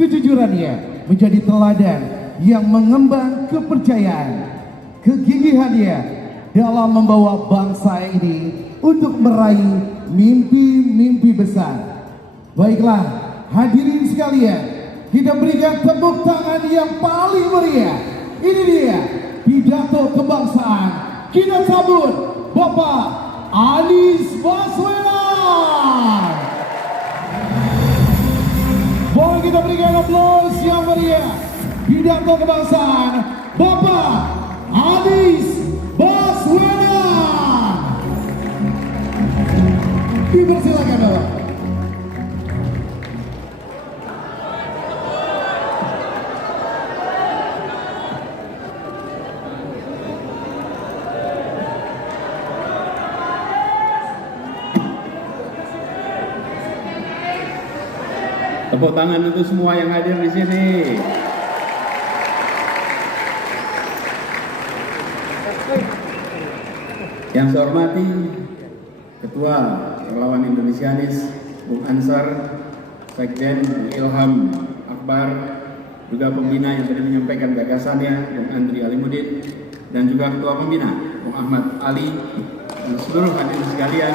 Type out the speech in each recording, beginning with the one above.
Kejujurannya menjadi teladan yang mengemban kepercayaan, kegigihannya dalam membawa bangsa ini untuk meraih mimpi-mimpi besar. Baiklah, hadirin sekalian, kita berikan tepuk tangan yang paling meriah. Ini dia pidato kebangsaan. Kita sambut Bapak Anies Baswedan. Boleh kita berikan aplaus yang meriah. Pidato kebangsaan Bapak Anies Baswedan. Dipersilakan Bapak. Tepuk tangan untuk semua yang hadir di sini. Yang saya hormati Ketua Relawan Indonesianis Bung Ansar, Sekjen Bung Ilham Akbar, juga pembina yang tadi menyampaikan gagasannya Bung Andri Alimudin, dan juga Ketua Pembina Bung Ahmad Ali, dan seluruh hadirin sekalian.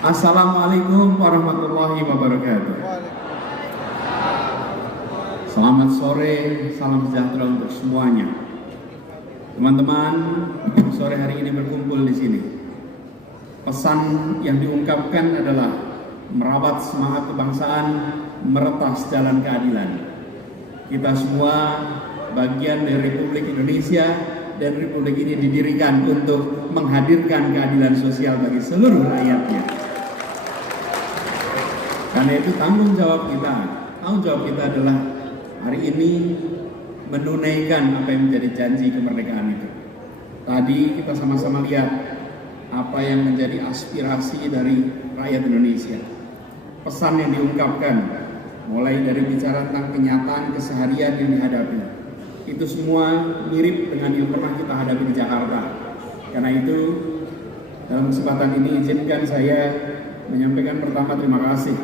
Assalamualaikum warahmatullahi wabarakatuh. Selamat sore, salam sejahtera untuk semuanya. Teman-teman, sore hari ini berkumpul di sini. Pesan yang diungkapkan adalah merawat semangat kebangsaan, meretas jalan keadilan. Kita semua bagian dari Republik Indonesia, dan Republik ini didirikan untuk menghadirkan keadilan sosial bagi seluruh rakyatnya. Karena itu tanggung jawab kita adalah hari ini menunaikan apa yang menjadi janji kemerdekaan itu. Tadi kita sama-sama lihat apa yang menjadi aspirasi dari rakyat Indonesia. Pesan yang diungkapkan, mulai dari bicara tentang kenyataan keseharian yang dihadapi, itu semua mirip dengan yang pernah kita hadapi di Jakarta. Karena itu, dalam kesempatan ini izinkan saya menyampaikan pertama terima kasih.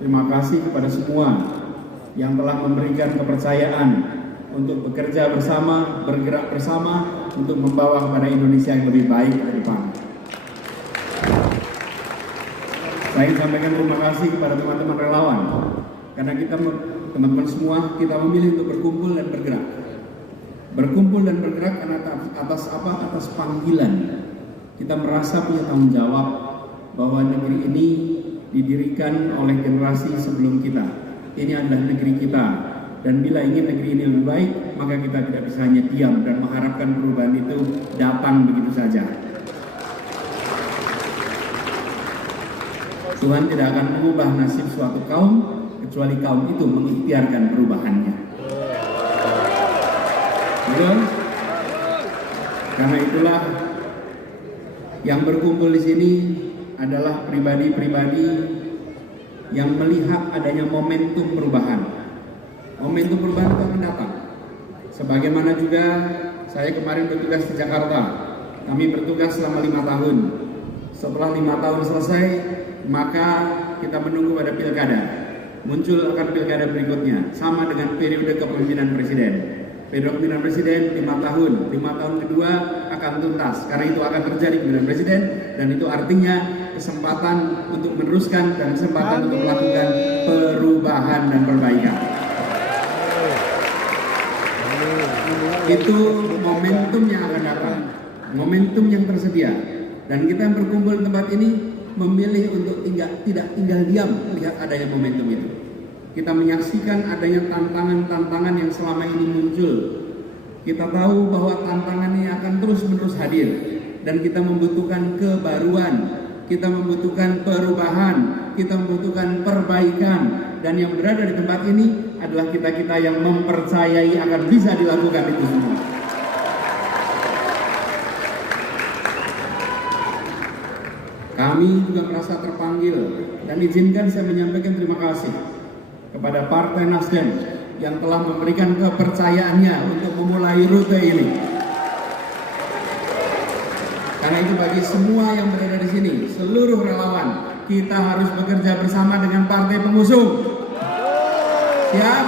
Terima kasih kepada semua yang telah memberikan kepercayaan untuk bekerja bersama, bergerak bersama untuk membawa kepada Indonesia yang lebih baik ke depan. Saya ingin sampaikan terima kasih kepada teman-teman relawan, karena kita teman-teman semua kita memilih untuk berkumpul dan bergerak. Berkumpul dan bergerak karena atas apa? Atas panggilan. Kita merasa punya tanggung jawab bahwa negeri ini didirikan oleh generasi sebelum kita. Ini adalah negeri kita, dan bila ingin negeri ini lebih baik, maka kita tidak bisa hanya diam dan mengharapkan perubahan itu datang begitu saja. Tuhan tidak akan mengubah nasib suatu kaum kecuali kaum itu mengikhtiarkan perubahannya. Betul? Karena itulah yang berkumpul di sini adalah pribadi-pribadi yang melihat adanya momentum perubahan. Momentum perubahan itu akan datang. Sebagaimana juga saya kemarin bertugas di Jakarta. Kami bertugas selama 5 tahun. Setelah 5 tahun selesai, maka kita menunggu pada pilkada. Muncul akan pilkada berikutnya, sama dengan periode kepemimpinan presiden. Periode kepemimpinan presiden 5 tahun. 5 tahun kedua akan tuntas. Karena itu akan terjadi pemilihan presiden, dan itu artinya kesempatan untuk meneruskan dan kesempatan untuk melakukan perubahan dan perbaikan. Itu momentum yang akan datang, momentum yang tersedia, dan kita yang berkumpul di tempat ini memilih untuk tidak tinggal diam melihat adanya momentum itu. Kita menyaksikan adanya tantangan-tantangan yang selama ini muncul. Kita tahu bahwa tantangan ini akan terus-menerus hadir, dan kita membutuhkan kebaruan. Kita membutuhkan perubahan, kita membutuhkan perbaikan, dan yang berada di tempat ini adalah kita-kita yang mempercayai akan bisa dilakukan itu semua. Kami juga merasa terpanggil, dan izinkan saya menyampaikan terima kasih kepada Partai Nasdem yang telah memberikan kepercayaannya untuk memulai rute ini. Karena itu bagi semua yang berada di sini, seluruh relawan, kita harus bekerja bersama dengan partai pengusung. Siap?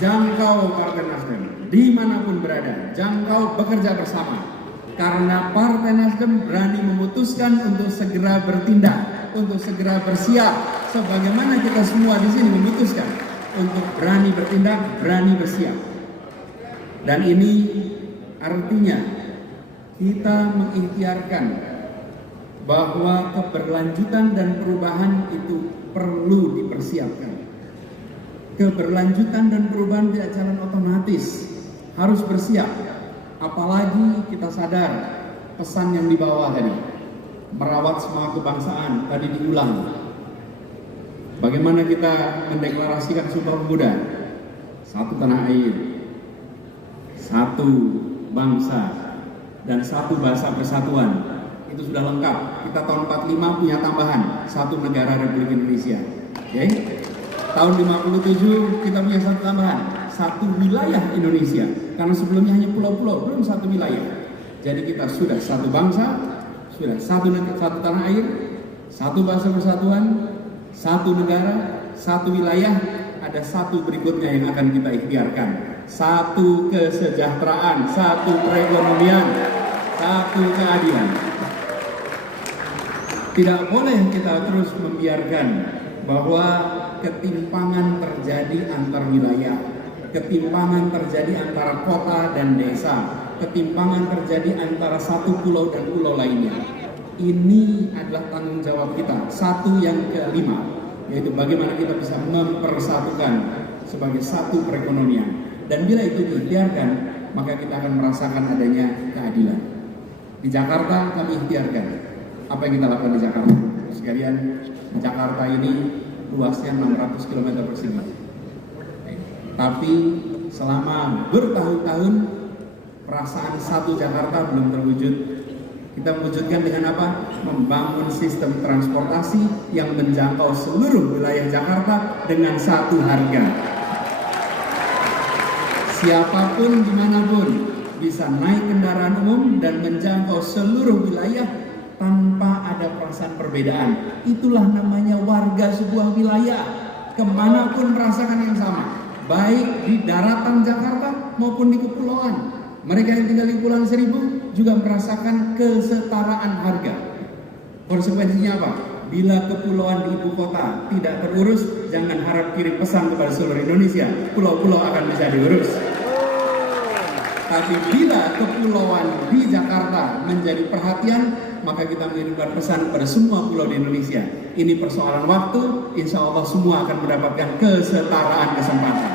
Jangkau Partai Nasdem dimanapun berada, jangkau bekerja bersama. Karena Partai Nasdem berani memutuskan untuk segera bertindak, untuk segera bersiap, sebagaimana kita semua di sini memutuskan untuk berani bertindak, berani bersiap. Dan ini artinya kita mengikhtiarkan bahwa keberlanjutan dan perubahan itu perlu dipersiapkan. Keberlanjutan dan perubahan tidak jalan otomatis, harus bersiap. Apalagi kita sadar pesan yang dibawa tadi, merawat semangat kebangsaan tadi diulang. Bagaimana kita mendeklarasikan Sumpah Pemuda? Satu tanah air, satu bangsa, dan satu bahasa persatuan. Itu sudah lengkap. Kita tahun 45 punya tambahan, satu negara Republik Indonesia. Oke? Tahun 57 kita punya satu tambahan, satu wilayah Indonesia. Karena sebelumnya hanya pulau-pulau, belum satu wilayah. Jadi kita sudah satu bangsa, sudah satu tanah air, satu bahasa persatuan, satu negara, satu wilayah. Ada satu berikutnya yang akan kita ikhtiarkan. Satu kesejahteraan, satu perekonomian, satu keadilan. Tidak boleh kita terus membiarkan bahwa ketimpangan terjadi antar wilayah, ketimpangan terjadi antara kota dan desa, ketimpangan terjadi antara satu pulau dan pulau lainnya. Ini adalah tanggung jawab kita. Satu yang kelima, yaitu bagaimana kita bisa mempersatukan sebagai satu perekonomian. Dan bila itu diikhtiarkan, maka kita akan merasakan adanya keadilan. Di Jakarta kami ikhtiarkan. Apa yang kita lakukan di Jakarta? Sekalian, Jakarta ini luasnya 600 km persegi. Tapi selama bertahun-tahun perasaan satu Jakarta belum terwujud. Kita mewujudkan dengan apa? Membangun sistem transportasi yang menjangkau seluruh wilayah Jakarta dengan satu harga. Siapapun dimanapun bisa naik kendaraan umum dan menjangkau seluruh wilayah tanpa ada perasaan perbedaan. Itulah namanya warga sebuah wilayah. Kemanapun merasakan yang sama, baik di daratan Jakarta maupun di kepulauan. Mereka yang tinggal di Kepulauan Seribu juga merasakan kesetaraan harga. Konsekuensinya apa? Bila kepulauan di ibu kota tidak terurus, jangan harap kirim pesan kepada seluruh Indonesia, pulau-pulau akan bisa diurus. Tapi bila kepulauan di Jakarta menjadi perhatian, maka kita mengirimkan pesan kepada semua pulau di Indonesia. Ini persoalan waktu, insya Allah semua akan mendapatkan kesetaraan kesempatan.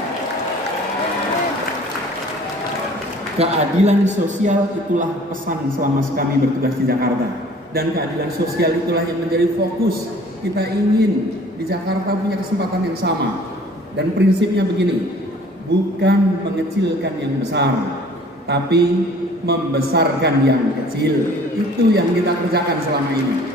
Keadilan sosial itulah pesan selama kami bertugas di Jakarta. Dan keadilan sosial itulah yang menjadi fokus. Kita ingin di Jakarta punya kesempatan yang sama. Dan prinsipnya begini, bukan mengecilkan yang besar, tapi membesarkan yang kecil. Itu yang kita kerjakan selama ini.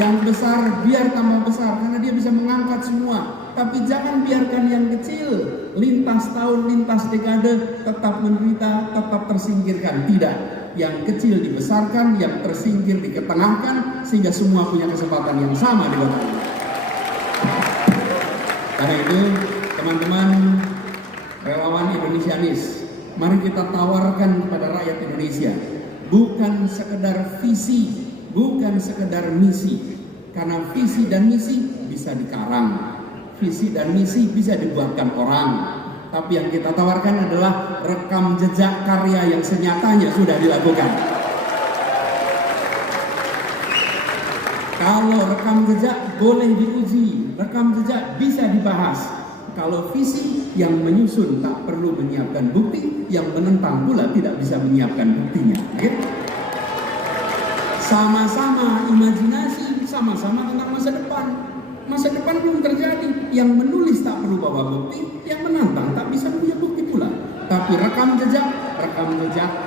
Yang besar biar tambah besar, karena dia bisa mengangkat semua. Tapi jangan biarkan yang kecil lintas tahun, lintas dekade tetap menderita, tetap tersingkirkan. Tidak, yang kecil dibesarkan, yang tersingkir diketengahkan, sehingga semua punya kesempatan yang sama di kota ini. Karena itu, teman-teman relawan Indonesianis, mari kita tawarkan kepada rakyat Indonesia, bukan sekedar visi, bukan sekedar misi. Karena visi dan misi bisa dikarang, visi dan misi bisa dibuatkan orang. Tapi yang kita tawarkan adalah rekam jejak karya yang senyatanya sudah dilakukan. Kalau rekam jejak boleh diuji, rekam jejak bisa dibahas. Kalau visi yang menyusun tak perlu menyiapkan bukti, yang menentang pula tidak bisa menyiapkan buktinya. Gitu? Sama-sama imajinasi, sama-sama tentang masa depan. Masa depan belum terjadi. Yang menulis tak perlu bawa bukti, yang menantang tak bisa punya bukti pula. Tapi rekam jejak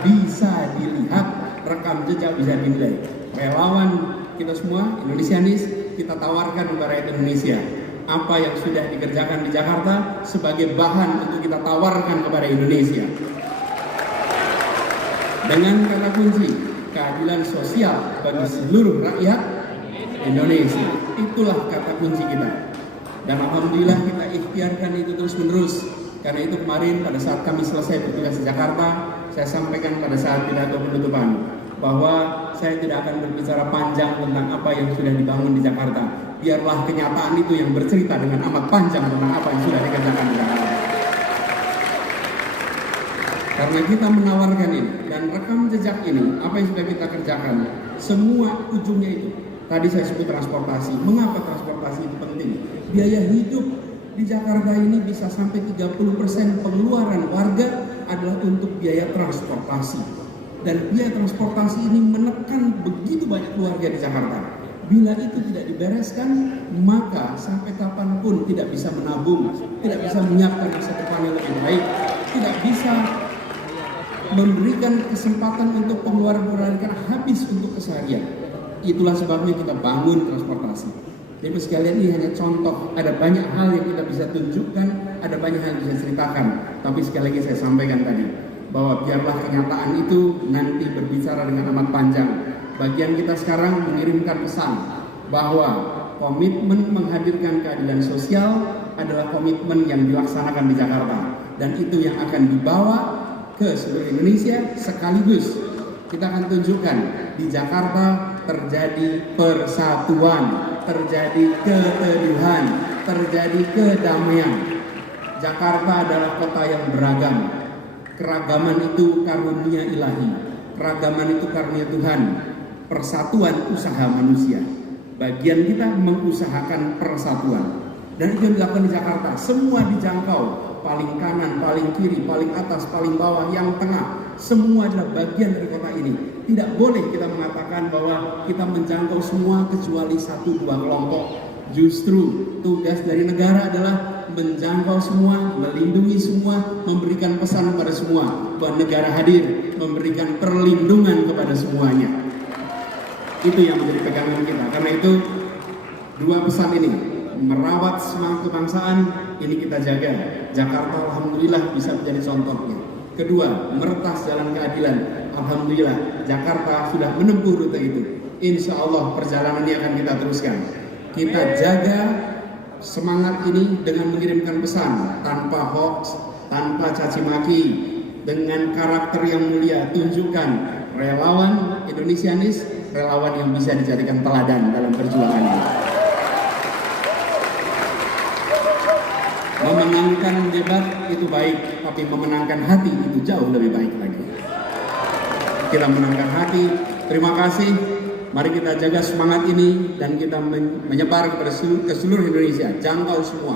bisa dilihat, rekam jejak bisa dinilai. Relawan kita semua, Indonesianis, kita tawarkan kepada rakyat Indonesia apa yang sudah dikerjakan di Jakarta sebagai bahan untuk kita tawarkan kepada Indonesia. Dengan kata kunci, keadilan sosial bagi seluruh rakyat, Indonesia. Itulah kata kunci kita. Dan alhamdulillah kita ikhtiarkan itu terus menerus. Karena itu kemarin pada saat kami selesai bertugas di Jakarta, saya sampaikan pada saat pidato penutupan bahwa saya tidak akan berbicara panjang tentang apa yang sudah dibangun di Jakarta. Biarlah kenyataan itu yang bercerita dengan amat panjang tentang apa yang sudah dikerjakan di Jakarta. Karena kita menawarkan ini dan rekam jejak ini, apa yang sudah kita kerjakan, semua ujungnya itu. Tadi saya sebut transportasi. Mengapa transportasi itu penting? Biaya hidup di Jakarta ini bisa sampai 30% pengeluaran warga adalah untuk biaya transportasi. Dan biaya transportasi ini menekan begitu banyak keluarga di Jakarta. Bila itu tidak dibereskan, maka sampai kapanpun tidak bisa menabung, tidak bisa menyiapkan masa depan yang lebih baik, tidak bisa memberikan kesempatan untuk pengeluaran karena habis untuk keseharian. Itulah sebabnya kita bangun transportasi. Jadi sekalian ini hanya contoh, ada banyak hal yang kita bisa tunjukkan, ada banyak hal yang bisa ceritakan. Tapi sekali lagi saya sampaikan tadi, bahwa biarlah kenyataan itu nanti berbicara dengan amat panjang. Bagian kita sekarang mengirimkan pesan bahwa komitmen menghadirkan keadilan sosial adalah komitmen yang dilaksanakan di Jakarta. Dan itu yang akan dibawa ke seluruh Indonesia sekaligus. Kita akan tunjukkan di Jakarta terjadi persatuan, terjadi keteduhan, terjadi kedamaian. Jakarta adalah kota yang beragam. Keragaman itu karunia ilahi, keragaman itu karunia Tuhan, persatuan usaha manusia. Bagian kita mengusahakan persatuan. Dan itu yang dilakukan di Jakarta, semua dijangkau, paling kanan, paling kiri, paling atas, paling bawah, yang tengah, semua adalah bagian dari kota ini. Tidak boleh kita mengatakan bahwa kita menjangkau semua kecuali 1-2 kelompok. Justru tugas dari negara adalah menjangkau semua, melindungi semua, memberikan pesan kepada semua bahwa negara hadir, memberikan perlindungan kepada semuanya. Itu yang menjadi pegangan kita. Karena itu dua pesan ini, merawat semangat kebangsaan, ini kita jaga. Jakarta alhamdulillah bisa menjadi contohnya. Kedua, meretas jalan keadilan. Alhamdulillah Jakarta sudah menempuh rute itu. Insya Allah perjalanan ini akan kita teruskan. Kita jaga semangat ini dengan mengirimkan pesan tanpa hoax, tanpa caci maki, dengan karakter yang mulia. Tunjukkan relawan Indonesianis, relawan yang bisa dijadikan teladan dalam perjuangan ini. Memenangkan debat itu baik, tapi memenangkan hati itu jauh lebih baik lagi. Kita menangkan hati. Terima kasih. Mari kita jaga semangat ini dan kita menyebar kepada ke seluruh Indonesia, jangkau semua.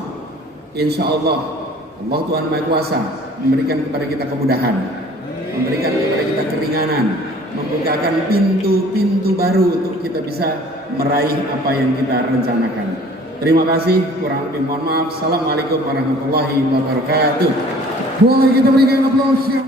Insya Allah, Allah Tuhan Maha Kuasa memberikan kepada kita kemudahan, memberikan kepada kita keringanan, membukakan pintu-pintu baru untuk kita bisa meraih apa yang kita rencanakan. Terima kasih, kurang lebih mohon maaf. Assalamualaikum warahmatullahi wabarakatuh. Boleh kita berikan aplaus.